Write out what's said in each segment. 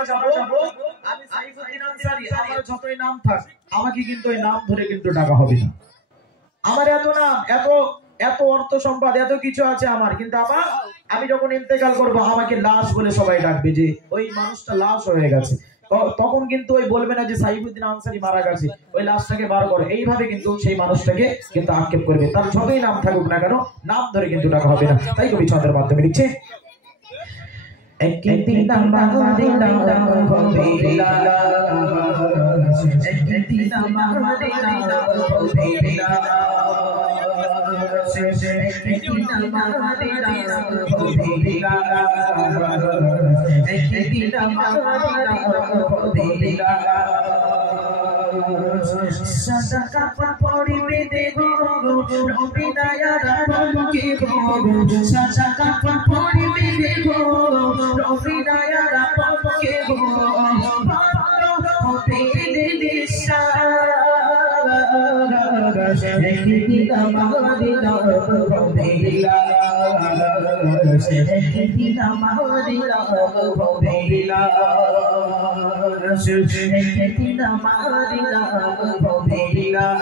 মারা যাব আমি সাইফুদ্দিন আনসারী আমার যতই নাম থাক আমাকে কিন্তু ওই নাম ধরে কিন্তু ডাকা হবে না। আমার এত নাম এত অর্থ সম্পদ এত কিছু আছে আমার, কিন্তু আমি যখন ইন্তেকাল করব আমাকে লাশ বলে সবাই ডাকবে যে ওই মানুষটা লাশ হয়ে গেছে। তখন কিন্তু ওই বলবে না যে সাইফুদ্দিন আনসারী মারা গেছে, ওই লাশটাকে বার করে, এইভাবে কিন্তু সেই মানুষটাকে কিন্তু আক্ষেপ করবে। তার যতই নাম থাকুক না কেন নাম ধরে কিন্তু ডাকা হবে না। তাই কবি ছন্দের মাধ্যমে লিখছে সাদা কাপড় পরিবে দেবো রবি দায়ারা পলকে গো, সাদা কাপড় পরিবে দেবো রবি দায়ারা পলকে গো, হবে দিশা একদিন আমাদের নাম হবে বিলাস, একদিন আমাদের নাম হবে বিলাস, একদিন আমাদের নাম হবে বিলাস,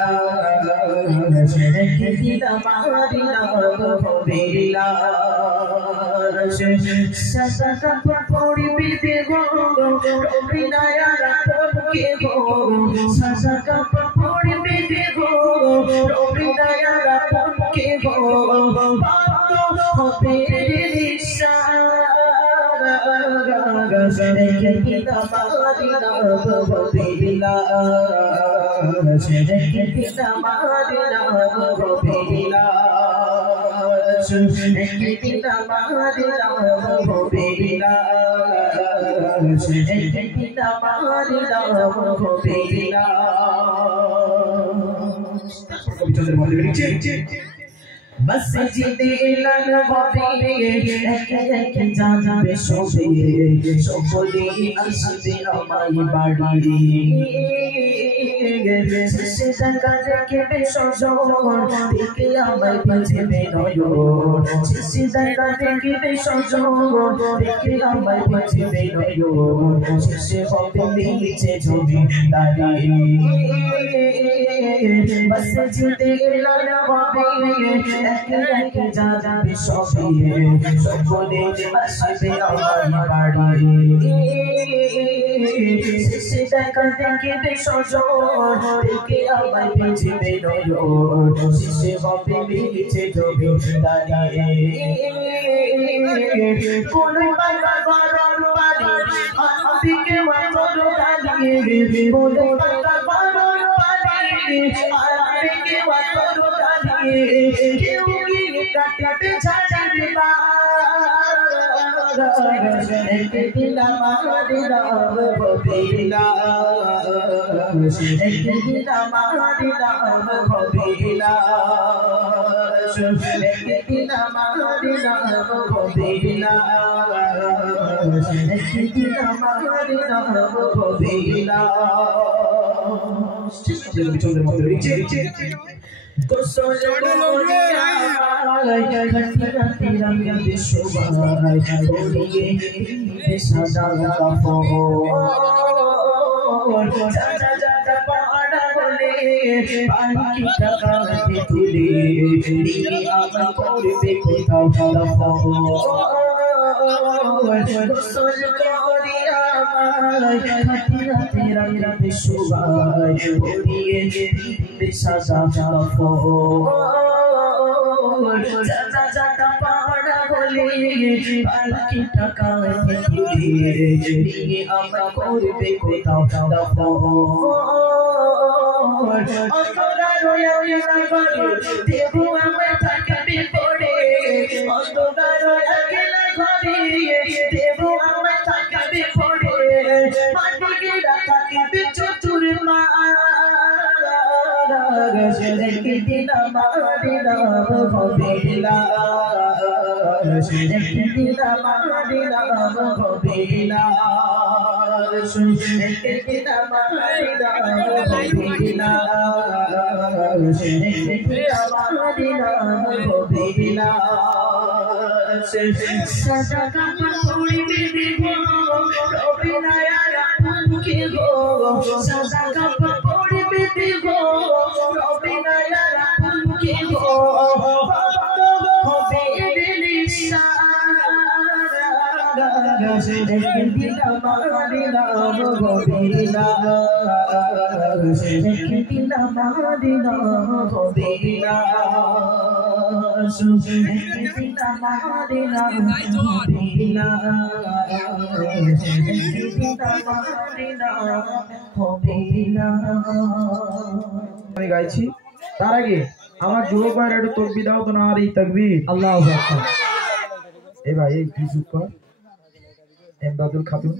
একদিন আমাদের নাম হবে বিলাস। সাদা কাপড় পরিবে দেবো রবি দায়ারা পলকে গো, সাদা কাপড় পরিবে দেবো রবি দায়ারা পলকে গো, হবে দিশা একদিন আমাদের নাম হবে বিলাস, একদিন আমাদের নাম হবে বিলাস, একদিন আমাদের নাম হবে বিলাস, একদিন আমাদের নাম হবে বিলাস। কবি চন্দ্রের মধ্যে লিখছে মসজিদে লাগবে এক এক জানাবে সবে, সকলে আসবে আমার বাড়ি, শেষে দেখা দেখবে সজন দেখে আমায় বাঁচবে নয়ন, শেষে দেখা দেখবে সজন দেখে আমায় বাঁচবে নয়ন, শেষে হবে মিলছে জমি দাঁড়িয়ে মসজিদে লাগবে এক এক জানাবে সবে, সকলে আসবে আমার বাড়ি, শেষে দেখা দেখবে সজন দেখে আমায় বাঁচবে নয়ন, শেষে হবে মিলছে জমি দাঁড়িয়ে। কোন বাবা গরম পানি দিকে মাত্র দাঁড়িয়ে, কোন বাবা গরম পানি দিকে মাত্র দাঁড়িয়ে, কেউ গিয়ে কাটতে ছাড়বে না একদিন আমাদের নাম হবে বিলাস, একদিন আমাদের নাম হবে বিলাস, একদিন আমাদের নাম হবে বিলাস, একদিন আমাদের নাম হবে বিলাস। চন্দ্রের মধ্যে লিখছে গোসল করিয়া ঘাটি রাখবে সবাই, পরিয়ে সাদা কাপড়, চাচা চাচা পাড়া বলে পাখি টাকা তুলে নিয়ে আমার করবে কোথাও গোসল করিয়া ঘাটি রাখবে সবাই, পরিয়ে সাদা কাপড়, চাচা চাচা পাড়া বলে পাখি টাকা তুলে নিয়ে আমরা করবে কোথাও অন্তরা রয়ে দেবু আমার থাকবে পড়ে, অন্তরা রয়ে দেবু আমার থাকবে পড়ে, মাটিকে থাকবে চতুর মা একদিন আমাদের নাম হবে বিলাস, একদিন আমাদের নাম হবে বিলাস, একদিন আমাদের নাম হবে বিলাস, একদিন আমাদের নাম হবে বিলাস। সাদা কাপড় পরিবে দেবো রবিনায়া রাখুকে গো সাদা কাপড় পরবে গো রবিনায়া রাখুকে গো হবে দিলিশা দিলা মাদিনা গোবিনা দিলা মাদিনা গোবিনা দিলা মাদিনা গোবিনা আমি গাইছি তার আগে আমার যুবক ভাইয়ের একটু তকবীর দাও তো না আর এই তাকবীর আল্লাহু আকবার এ ভাই এই কি সুকর এমদাদুল খাতুন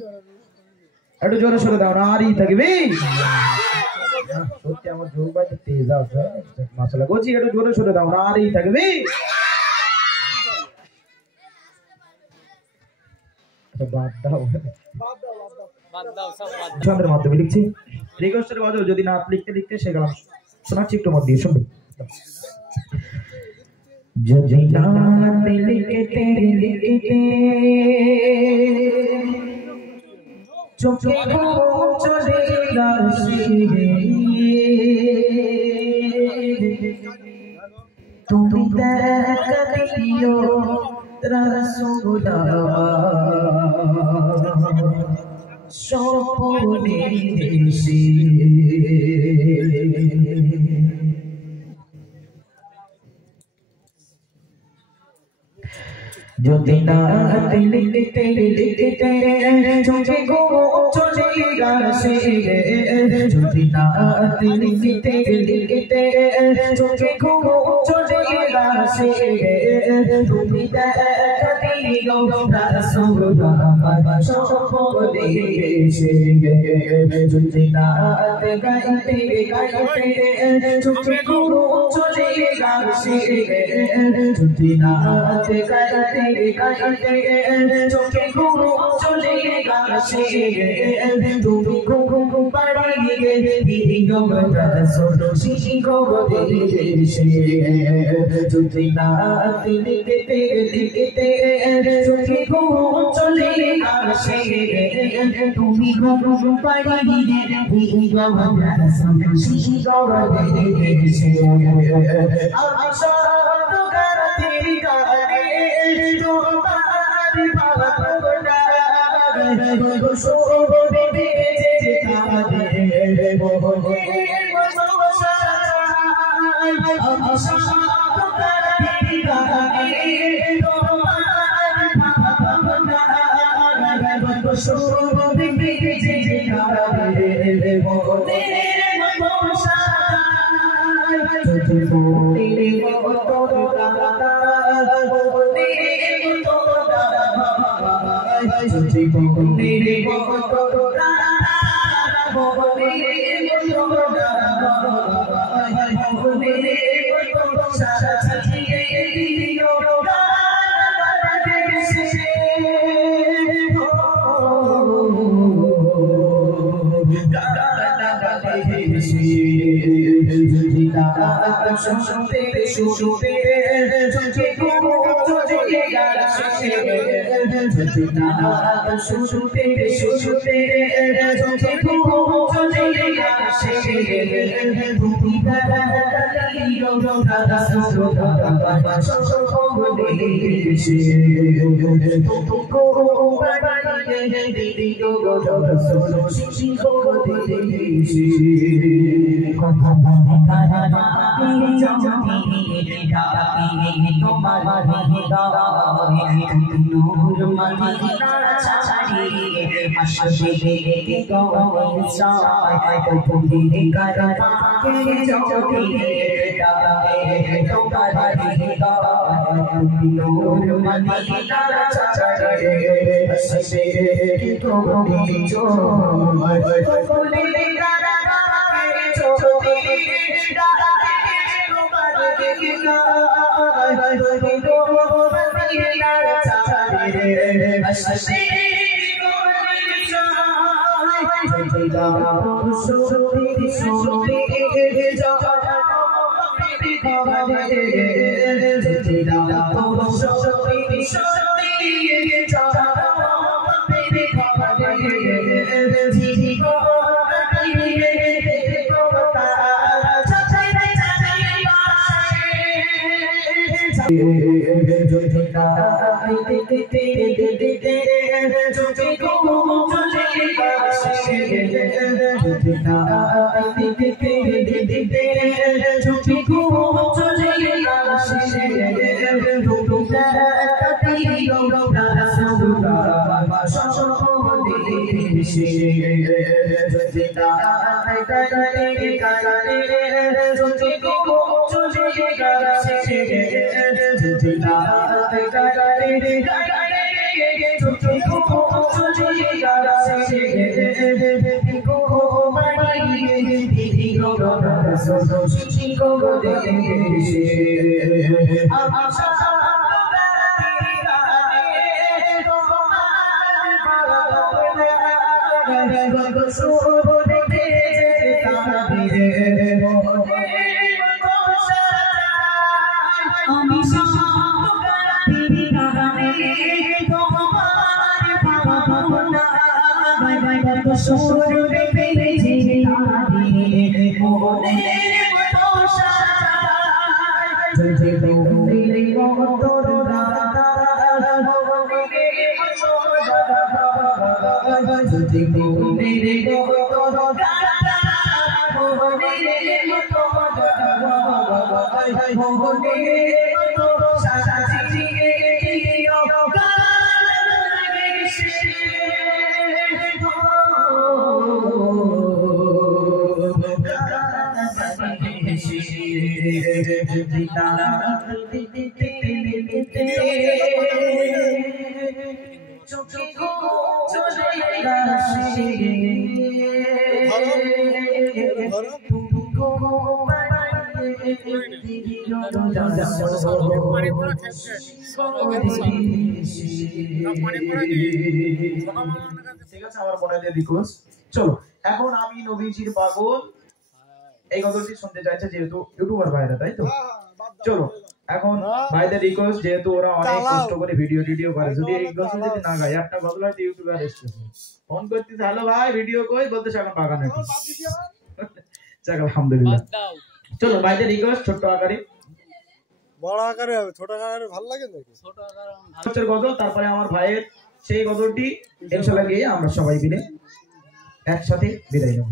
একটু জোরে সরে দাও না আর এই তাকবীর সত্যি আমার যুবক ভাই তো তেজ আছে মাশাআল্লাহ গোছি একটু জোরে সরে দাও না আর এই তাকবীর বাদ দাও ছন্দের মাধ্যমে লিখছি রিকোয়েস্টের বাজো যদি না লিখতে লিখতে সে গেলাম শোনাচ্ছি একটু মত দিয়ে শুনবে যদি না লিখতে লিখতে চোখে চলে আসে তুমি দেখা দিও রাসূলুল্লাহ স্বপনে এসে যদি না লিখতে লিখতে চোখে গো চলে আসে যদি না লিখতে লিখতে চোখে গো চলে আসে তুমি দেখা দিও রাসূলুল্লাহ স্বপনে এসে যদি না গাইতে গাইতে চোখে গো চলে আসে যদি না গাইতে গাইতে চোখে ঘুম চলে আসে তুমি ঘুম পাড়িয়ে দিও রাসূল শিখো দেশে যদি না লিখতে লিখতে চোখে ঘুম চলে আসে তুমি ঘুম পাড়িয়ে দিও রাসূল শিখো দেশে আশা তো করতে গারে তোমারি ভাবনা সোবে বেজে তারে বলে মনসাই আশা তো করতে গারে তোমারি ভাবনা সোবে বেজে তারে বলে মনসাই তুমি বলে যদি বলে শুনতে শুনতে চোখে ঘুম চলে আসে যদি না শুনতে শুনতে চোখে ঘুম চলে আসে তুমি দিও রাসূলুল্লাহ সকলে এসে তুমকো বাড়িয়ে দিও রাসূল শিখো দেশে কথা বলা তোমার নূর মদিনা ছাড়িয়ে আসবে গৌসায় তুমি করতে যদি তোমার নূর মদিনা ছাড়িয়ে আসবে চলো এখন আমি নবীজির পাগল এই গজলটি শুনতে চাইছে যেহেতু ইউটিউবার ভাইরা, তাই তো? চলো এখন ভাইদের রিকোয়েস্ট, যেহেতু ওরা অনেক কষ্ট করে ভিডিও করে, যদি এই গজল যদি না গায়, একটা গজল হয়তো ইউটিউবার এসেছে ফোন করতেছে, হ্যালো ভাই ভিডিও কই, বলতেছে এখন বাগানে। যাক আলহামদুলিল্লাহ। চলো ভাইদের রিকোয়েস্ট ছোট্ট আকারে, বড় আকারে হবে, ছোট আকারে ভালো লাগে নাকি? ছোট আকারে গজল, তারপরে আমার ভাইয়ের সেই গজলটি ইনশাআল্লাহ গিয়ে আমরা সবাই মিলে একসাথে বিদায় নেব।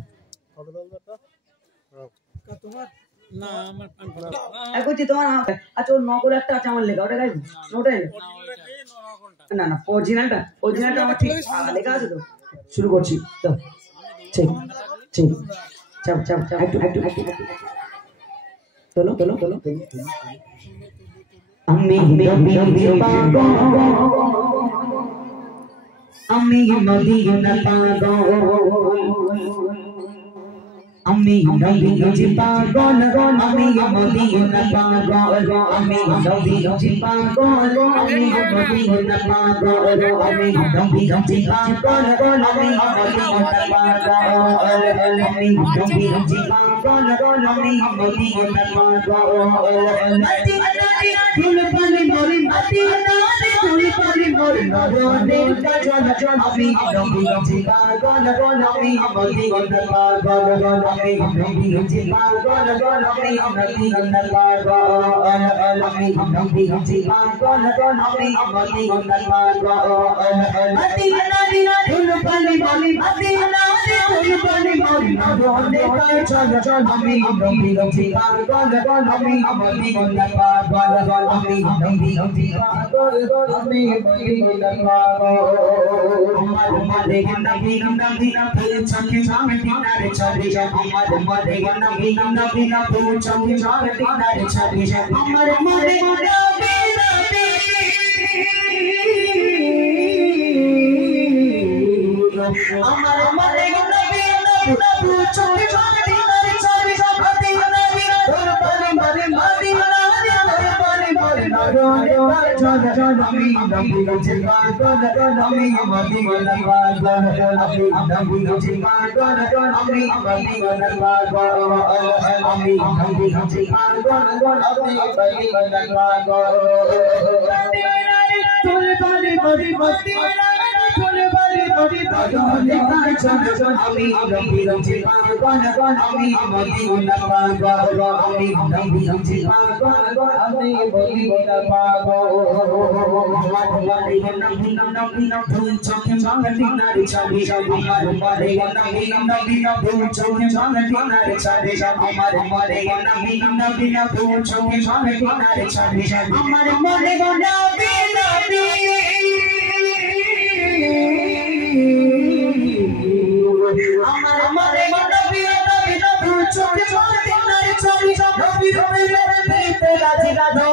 তোমার না আমার এখন তোমার আচ্ছা ওর নকল একটা আছে আমার লেখা, ওটা গাইবো? ওটাই না না অরিজিনালটা আমার ঠিক লেখা আছে তো। শুরু করছি তো, ঠিক ঠিক, চাপ চাপ চাপ, একটু চলো চলো চলো। আমি মদিনা পাগল, আমি নবীজি পাগল, আমি মদিনা পাগল, আমি নবীজি পাগল, আমি মদিনা পাগল, আমি নবীজি পাগল, আমি মদিনা পাগল, আমি নবীজি পাগল, আমি মদিনা পাগল। ফুল পানি মরি মদিনা, ফুল পানি মরি নরনে চল চল, আমি নবীজি পাগল, আমি মদিনা পাগল, আমি নবীজি পাগল, আমি মদিনা পাগল, আমি নবীজি পাগল, আমি মদিনা পাগল। মদিনা ফুল পানি মরি মদিনা, ফুল পানি মরি নরনে চল চল, আমি নবীজি পাগল, আমি মদিনা পাগল, আমি নবীজি পাগল, আমি মদিনা পাগল। আমার মনে নবী নবী নবী চোখে চোখে দিনারে চলে যায়, আমার মনে নবী নবী নবী চোখে চোখে দিনারে চলে যায়, আমার মনে নবী নবী, আমার মনে নবী নবী চোখে চোখে দিনারে চলে যায়, মদিনা তোর পানি মারে মদিনা, আমি নবীজি পাগল, আমি মদিনা পাগল, আমি নবীজি পাগল, আমি মদিনা পাগল, আমি নবীজি পাগল, আমি মদিনা পাগল। তোর বাড়ি বাড়ি মদিনা, তোর বাড়ি বাড়ি মদিনা চল চল, আমি নবীজি পাগল, আমি মদিনা পাগল, আমি নবীজি পাগল, আমি মদিনা পাগল। আমার বাড়ি নবী নবী নবী চোখে চোখে দিনারে চলে যায়, আমার বাড়ি নবী নবী নবী চোখে চোখে দিনারে চলে যায়, আমার বাড়ি নবী নবী নবী চোখে চোখে দিনারে চলে যায়, আমার মনে নবী নবী চোখে মদিনার ছবি নবীর প্রেমে দিতে রাজি রাধো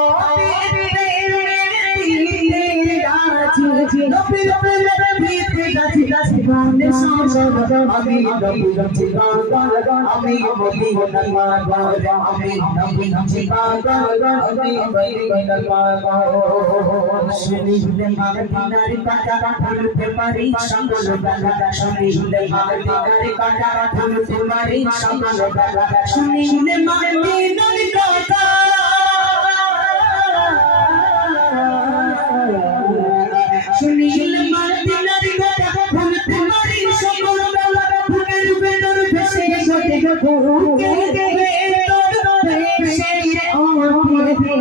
নবীর প্রেমে দিতে রাজি রাজি গানে সঙ্গ আমি নবীর জীবন আমি মদিনার পাগল আমি নবীর জীবন আমি মদিনার পাগল শুনিলে মদিনার কথা ভুলতে পারি সকল বেলা শুনিলে মদিনার কথা ভুলতে পারি সকল বেলা শুনিলে মদিনার কথা শুনিলে মদিনার কথা ভুলতে পারি সকল বেলা বুকের ভেতর ভেসে ঘটে বুকের ভেতর ভেসে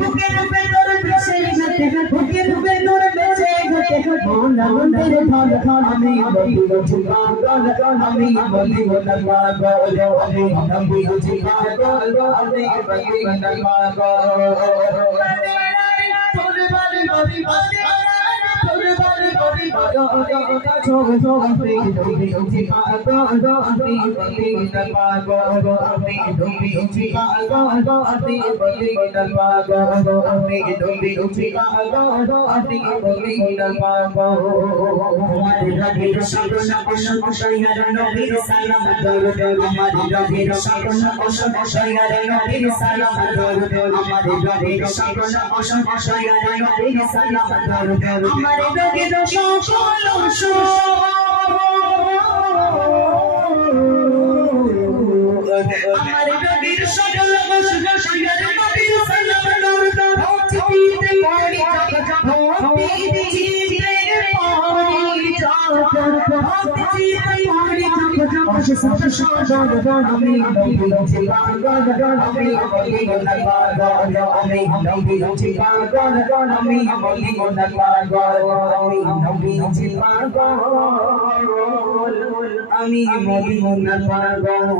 বুকের ভেতর ভেসে ঘটে বুকের ভেতর ভেসে ঘটে মনের ভাল আমি নবীর জীবন আমি মদিনার পাগল আমি নবীর জীবন আমি মদিনার পাগল তোরে বালি বালি বালি তোরে বালি বালি চোখ চোখ আমি নবীর জীবন আমি মদিনার পাগল আমি নবীর জীবন আমি মদিনার পাগল আমি নবীর জীবন আমি মদিনার পাগল আমার নবীর সাধন অসম শয়্যার নবীর সালাম দরুদ আমার নবীর সাধন অসম শয়্যার নবীর সালাম দরুদ আমার নবীর সাধন অসম শয়্যার নবীর সালাম দরুদ আমার নবীর সকল আমার নবীর সকল শয়্যার নবীর সালাম দরুদ ভক্তিতে পড়ি ভক্তিতে পড়ি আমি নবীর জীবন আমি মদিনার পাগল আমি নবীর জীবন আমি মদিনার পাগল আমি নবীর জীবন আমি মদিনার পাগল।